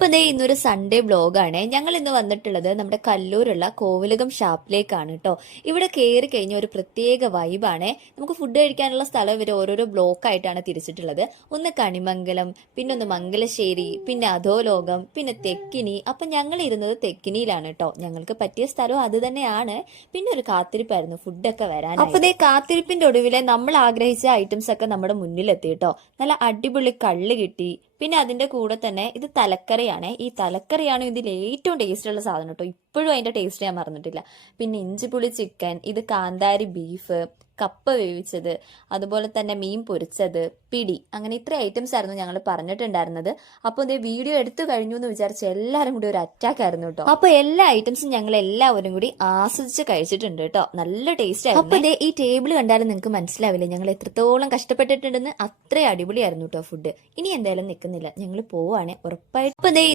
അപ്പൊ ദേ ഇന്നൊരു സൺഡേ വ്ലോഗാണ്. ഞങ്ങൾ ഇന്ന് വന്നിട്ടുള്ളത് നമ്മുടെ കല്ലൂരുള്ള കോവിലകം ഷാപ്പിലേക്കാണ് കേട്ടോ. ഇവിടെ കയറി കഴിഞ്ഞ ഒരു പ്രത്യേക വൈബാണ്. നമുക്ക് ഫുഡ് കഴിക്കാനുള്ള സ്ഥലം ഇവർ ഓരോരോ ബ്ലോക്ക് ആയിട്ടാണ് തിരിച്ചിട്ടുള്ളത്. ഒന്ന് കണിമംഗലം, പിന്നെ ഒന്ന് മംഗലശ്ശേരി, പിന്നെ അധോലോകം, പിന്നെ തെക്കിനി. അപ്പൊ ഞങ്ങൾ ഇരുന്നത് തെക്കിനിയിലാണ് കേട്ടോ. ഞങ്ങൾക്ക് പറ്റിയ സ്ഥലം അത് തന്നെയാണ്. പിന്നെ ഒരു കാത്തിരിപ്പായിരുന്നു ഫുഡൊക്കെ വരാൻ. അപ്പൊ ദേ കാത്തിരിപ്പിന്റെ ഒടുവിലെ നമ്മൾ ആഗ്രഹിച്ച ഐറ്റംസ് ഒക്കെ നമ്മുടെ മുന്നിലെത്തി കേട്ടോ. നല്ല അടിപൊളി കള്ള് കിട്ടി. പിന്നെ അതിന്റെ കൂടെ തന്നെ ഇത് തലക്കറിയാണ്. ഈ തലക്കറിയാണ് ഇതിൽ ഏറ്റവും ടേസ്റ്റ് ഉള്ള സാധനം കേട്ടോ. ഇപ്പോഴും അതിന്റെ ടേസ്റ്റ് ഞാൻ മറന്നിട്ടില്ല. പിന്നെ ഇഞ്ചിപ്പുളി ചിക്കൻ, ഇത് കാന്താരി ബീഫ്, കപ്പ വേവിച്ചത്, അതുപോലെ തന്നെ മീൻ പൊരിച്ചത്, പിടി, അങ്ങനെ ഇത്ര ഐറ്റംസ് ആയിരുന്നു ഞങ്ങൾ പറഞ്ഞിട്ടുണ്ടായിരുന്നത്. അപ്പോൾ ഇതേ വീഡിയോ എടുത്തു കഴിഞ്ഞു എന്ന് വിചാരിച്ച് എല്ലാവരും കൂടി ഒരു അറ്റാക്ക് ആയിരുന്നു കേട്ടോ. അപ്പൊ എല്ലാ ഐറ്റംസും ഞങ്ങൾ എല്ലാവരും കൂടി ആസ്വദിച്ച് കഴിച്ചിട്ടുണ്ട് കേട്ടോ. നല്ല ടേസ്റ്റ് ആയിരുന്നു. അപ്പൊ ഇതേ ഈ ടേബിൾ കണ്ടാലും നിങ്ങൾക്ക് മനസ്സിലാവില്ല ഞങ്ങൾ എത്രത്തോളം കഷ്ടപ്പെട്ടിട്ടുണ്ടെന്ന്. അത്രയും അടിപൊളിയായിരുന്നു കേട്ടോ ഫുഡ്. ഇനി എന്തായാലും നിൽക്കുന്നില്ല, ഞങ്ങൾ പോവാണ് ഉറപ്പായിട്ട്.